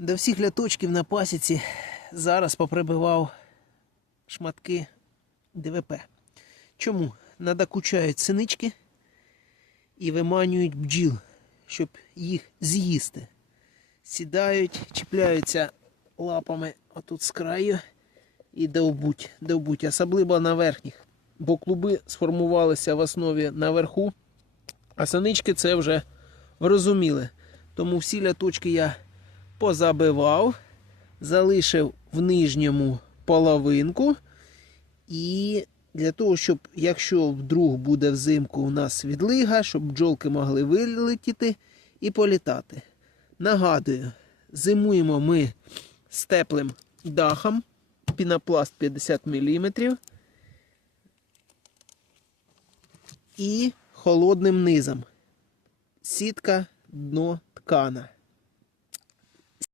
До всіх ляточків на пасіці зараз поприбивав шматки ДВП. Чому? Надокучають синички і виманюють бджіл, щоб їх з'їсти. Сідають, чіпляються лапами отут з краю і довбуть, довбуть, особливо на верхніх. Бо клуби сформувалися в основі наверху, а синички це вже врозуміли. Тому всі ляточки я позабивав, залишив в нижньому половинку. І для того, щоб, якщо вдруг буде взимку у нас відлига, щоб бджолки могли вилетіти і політати. Нагадую, зимуємо ми з теплим дахом, пінопласт 50 мм і холодним низом. Сітка дно ткана.